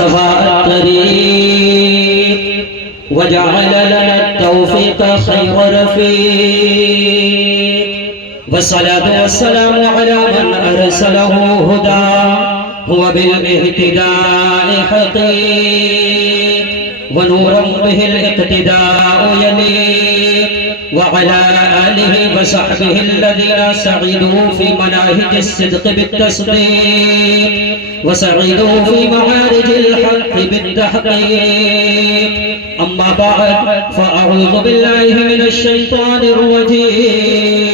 سواء الطريق وجعل لنا التوفيق خير رفيق والصلاة والسلام على من أرسله هدى هو بالاهتداء حقيق ونورا به الاقتداء يليق وعلى آله وصحبه الذين سعدوا في مناهج الصدق بالتصديق وسعدوا في معارج الحق بالتحقيق أما بعد فأعوذ بالله من الشيطان الرجيم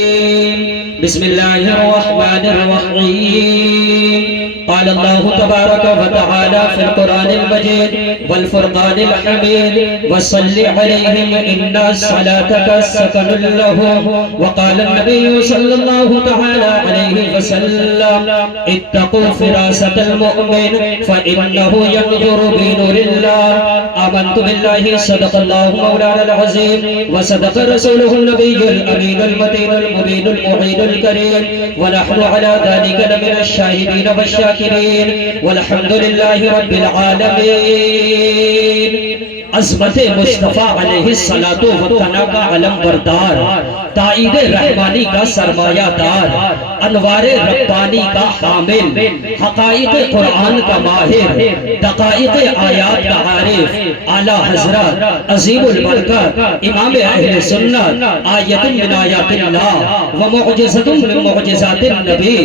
بسم الله الرحمن الرحيم قال الله تبارك وتعالى في القرآن المجيد والفرقان الحميد وصل عليهم إن صلاتك سكن لهم وقال النبي صلى الله تعالى عليه وسلم اتقوا فراسة المؤمن فإنه ينظر بنور الله آمنت بالله صدق الله مولانا العظيم وصدق رسوله النبي الأمين المتين المبين المعين الكريم ونحن على ذلك لمن الشاهدين والشاكرين والحمد لله رب العالمين عظمت مصطفیٰ علیہ الصلاۃ والسلام کا علم بردار تائید رحمانی کا سرمایہ دار انوار ربانی کا حامل حقائق قرآن کا ماہر دقائق آیات کا عارف اعلیٰ حضرت عظیم البرکت امام اہل سنت آیت من آیات اللہ ومعجزت من معجزات النبی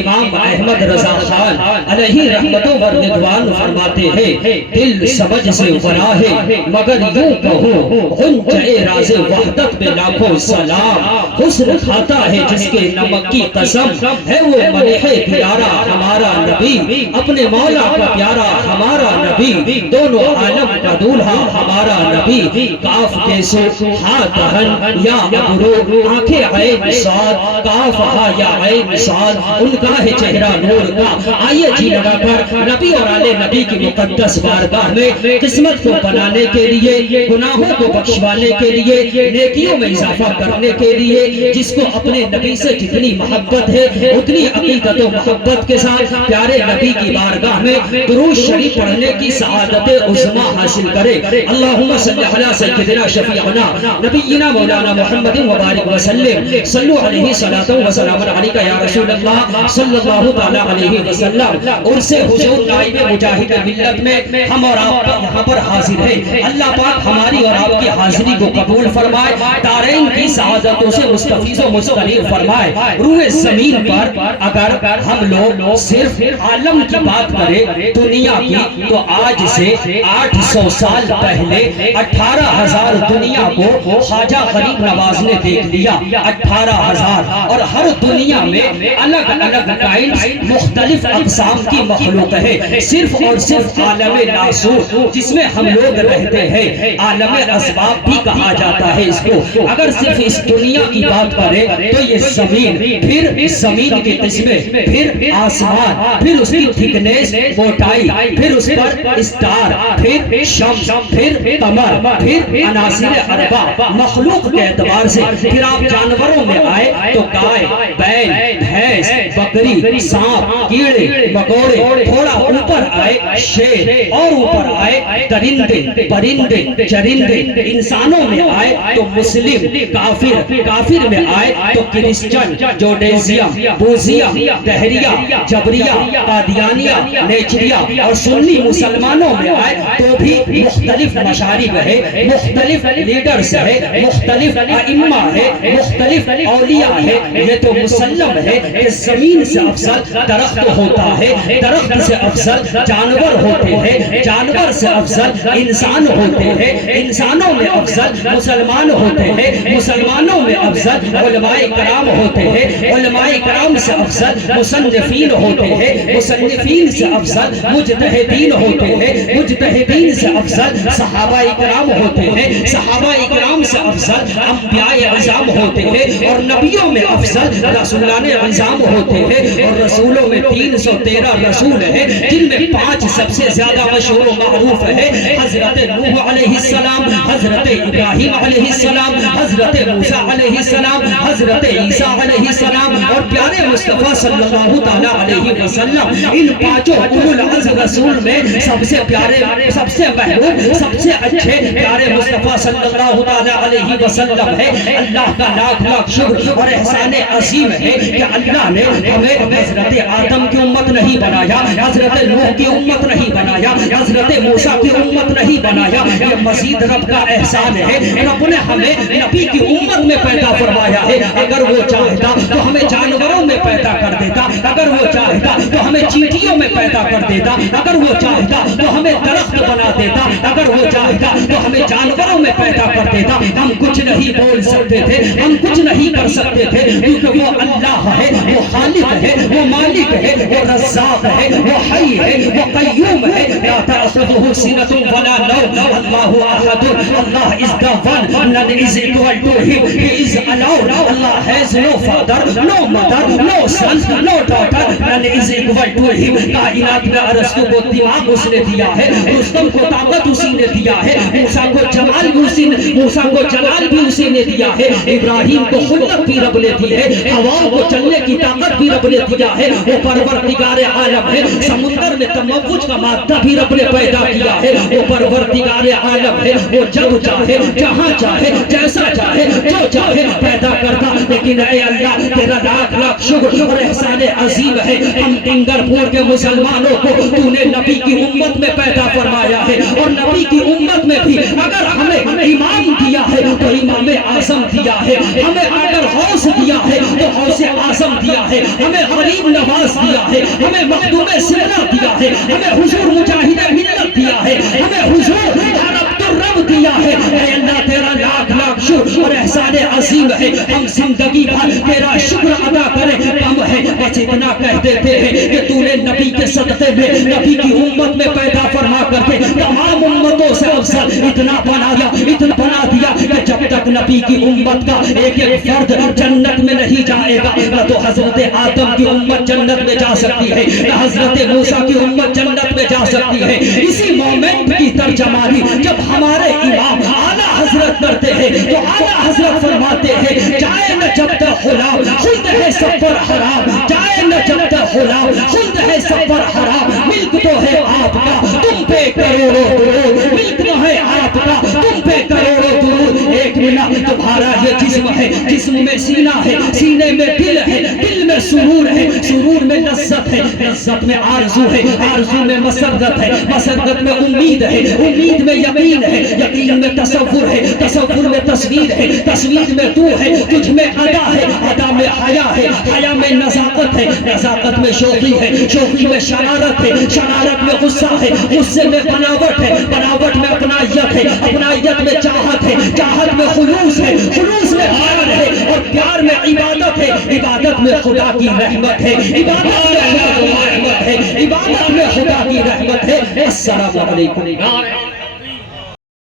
امام احمد رضا خان علیہ رحمت و رضوان فرماتے ہیں دل سمجھ سے ورا ہے مگر یوں کہو غنچہ راز وحدت میں لاکھوں سلام حسن کھاتا ہے جس کے نمک کی قسم ہے وہ ملح پیارا ہمارا نبی اپنے مولا کا پیارا ہمارا نبی دونوں عالم کا دولہا ہمارا نبی کاف کے سو ہاتھ ہن یا ابرو آنکھیں عین صاد کاف ہا یا عین صاد ان کا ہے چہرہ نور کا آئیے جی لگا کر نبی اور آل نبی کی مقدس بارگاہ میں قسمت کو بنانے کے لیے گناہوں کو بخشوانے کے لیے نیکیوں میں اضافہ کرنے کے لیے جس کو اپنے نبی سے جتنی محبت ہے اتنی عقیدت و محبت کے ساتھ پیارے نبی کی بارگاہ میں درود شریف پڑھنے کی سعادت عظمی حاصل کرے اللہم صلی علی سیدنا شفیعنا نبینا مولانا محمد مبارک وسلم صلو علیہ صلاۃ و سلام علیکہ یا رسول اللہ صلی اللہ تعالی علیہ وسلم اور سے حضور نائب مجاہد ملت میں ہم اور آپ یہاں پر حاضر ہیں اللہ پاک ہماری اور آپ کی حاضری کو قبول فرمائے دارین کی سعادتوں سے مستفیض و مستنیر فرمائے روح زمین پر اگر ہم لوگ صرف عالم کی بات کریں دنیا کی تو آج سے 800 سال پہلے 18,000 دنیا کو خواجہ غریب نواز نے دیکھ لیا 18,000 اور ہر دنیا میں الگ الگ کائنز مختلف اقسام کی مخلوق ہے صرف اور صرف عالم ناسور جس میں ہم لوگ رہتے ہیں عالم اسباب بھی کہا جاتا ہے اس کو اگر صرف اس دنیا کی بات کریں تو یہ زمین پھر اس زمین کی قسمیں پھر آسمان پھر اس کی تھکنیس موٹائی پھر اس پر اسٹار پھر شمس پھر قمر پھر عناصر اربع مخلوق کے اعتبار سے پھر آپ جانوروں میں آئے تو گائے بیل بھینس بکری سانپ کیڑے مکوڑے تھوڑا اوپر آئے شیر اور اوپر آئے درندے پرندے چرندے انسانوں میں آئے تو مسلم کافر میں آئے تو کرسچن جوڈیزیم بوزیم دہریہ جبریہ قادیانیہ نیچریہ اور سنی مسلمانوں میں آئے تو بھی مختلف مشارب ہے مختلف لیڈرز ہے مختلف ائمہ ہے مختلف اولیاء ہے یہ تو مسلم ہے کہ زمین سے افضل درخت ہوتا ہے درخت سے افضل جانور ہوتے ہیں جانور سے افضل انسان ہوتے ہیں انسانوں میں افضل مسلمان ہوتے ہیں مسلمانوں میں افضل علماء کرام ہوتے ہیں علماء کرام سے افضل مصنفین ہوتے ہیں مصنفین سے افضل مجتہدین ہوتے ہیں مجتہدین سے افضل صحابہ کرام ہوتے ہیں صحابہ کرام سے افضل انبیاء اعظام ہوتے ہیں اور نبیوں میں افضل رسولان اعظام ہوتے ہیں اور رسولوں میں 313 رسول ہیں جن میں 5 سب سے زیادہ مشہور و معروف ہے حضرت نوح علیہ السلام حضرت ابراہیم علیہ السلام حضرت موسیٰ علیہ السلام حضرت عیسیٰ علیہ السلام اور پیارے مصطفیٰ صلی اللہ تعالیٰ علیہ وسلم ان 5 اولو العزم رسول میں سب سے پیارے، سب سے محبوب، سب سے اچھے پیارے مصطفیٰ صلی اللہ علیہ وسلم ہے۔ اللہ کا لاکھ لاکھ شکر اور احسان عظیم ہے کہ اللہ نے ہمیں حضرت آدم کی امت نہیں بنایا، حضرت نوح کی امت نہیں بنایا، حضرت موسیٰ کی امت نہیں بنایا۔ یہ مزید رب کا احسان ہے، رب نے ہمیں نبی کی امت میں پیدا فرمایا ہے۔ اگر وہ چاہتا تو ہمیں جانوروں میں پیدا کر دیتا، اگر وہ چاہتا تو ہمیں چیٹیوں میں پیدا کر دیتا، اگر وہ چاہتا تو ہمیں درخت بنا دیتا، اگر وہ چاہتا تو ہمیں جانوروں میں پیدا کر دیتا۔ ہم کچھ نہیں بول سکتے تھے، ہم کچھ نہیں کر سکتے تھے، کیونکہ وہ اللہ ہے، وہ خالق ہے، وہ مالک ہے، وہ رزاق ہے، وہ حی ہے، وہ قیوم ہے۔ لا تأخذه سنة ولا نوم، اللہ احد، اللہ is the one, none is equal to him, he is alone. Allah has no father, no mother, no son, no daughter, none is equal to him. کائنات میں ارسطو کو دماغ اس نے دیا ہے، رستم کو طاقت اسی نے دیا ہے، موسیٰ کو جمال بھی اسی نے، موسیٰ کو جلال بھی اسی نے دیا ہے، ابراہیم کو خلق بھی رب نے دی ہے، ہوا کو چلنے کی طاقت بھی رب نے دیا ہے، وہ پروردگار عالم ہے۔ سمندر میں تموج کا مادہ بھی رب نے پیدا کیا ہے، وہ پروردگار عالم ہے، وہ جب چاہے، جہاں چاہے، جیسا چاہے، جو چاہے پیدا کرتا۔ لیکن اے اللہ تیرا لاکھ لاکھ شکر اور احسان عظیم ہے، ہم ڈنگر پور کے مسلمانوں کو تو نے نبی کی امت میں پیدا فرمایا ہے، اور نبی کی امت میں بھی اگر ہمیں امام دیا ہے تو امام اعظم دیا ہے، ہمیں اگر غوث دیا ہے تو غوث اعظم دیا ہے، ہمیں غریب نواز دیا ہے، ہمیں مخدوم سمرہ دیا ہے، ہمیں حضور مجاہد ملت دیا ہے، ہمیں حضور عبد الرب دیا ہے۔ اے اللہ تیرا لاکھ لاکھ شکر اور احسان عظیم ہے، ہم زندگی بھر تیرا شکر ادا کریں کم ہے۔ بس اتنا کہہ دیتے ہیں کہ تو نے نبی کے صدقے میں نبی کی امت میں پیدا فرما کر کے تمام امتوں سے افضل اتنا بنایا، اتنا بنا دیا کہ جب تک نبی کی امت کا ایک ایک فرد جنت میں نہیں جائے گا نہ تو حضرت آدم کی امت جنت میں جا سکتی ہے، نہ حضرت موسیٰ کی امت جنت میں جا سکتی ہے۔ اسی مومنٹ کی ترجمانی جب ہمارے امام اعلیٰ حضرت کرتے ہیں تو اعلیٰ حضرت فرماتے ہیں جائے نہ جب تک غلام خلد ہے سب پر حرام، جائے نہ جب تک غلام خلد ہے سب پر حرام، ملک تو ہے آپ کا تم پہ کروڑوں درود، ملک تو ہے آپ کا تم پہ کروڑوں درود۔ ایک منٹ تمہارا یہ جسم ہے، جسم میں سینہ ہے، سینے میں دل ہے، دل میں سرور ہے، سرور میں لذت ہے، لذت میں آرزو ہے، آرزو میں مسرت ہے، مسرت میں امید ہے، امید میں یقین ہے، یقین میں تصور ہے، تصور میں تصویر ہے، تصویر میں تو ہے، تجھ میں ادا ہے، ادا میں حیا ہے، حیا میں نزاکت ہے، نزاکت میں شوقی ہے، شوقی میں شرارت ہے، شرارت میں غصہ ہے، غصے میں بناوٹ ہے، بناوٹ میں اپنائیت ہے، اپنائیت میں چاہت ہے، چاہت میں خلوص ہے، خلوص میں پیار ہے، اور پیار میں عبادت ہے، عبادت میں خدا کی رحمت ہے، عبادت میں خدا کی رحمت ہے، عبادت میں خدا کی رحمت ہے۔ السلام علیکم۔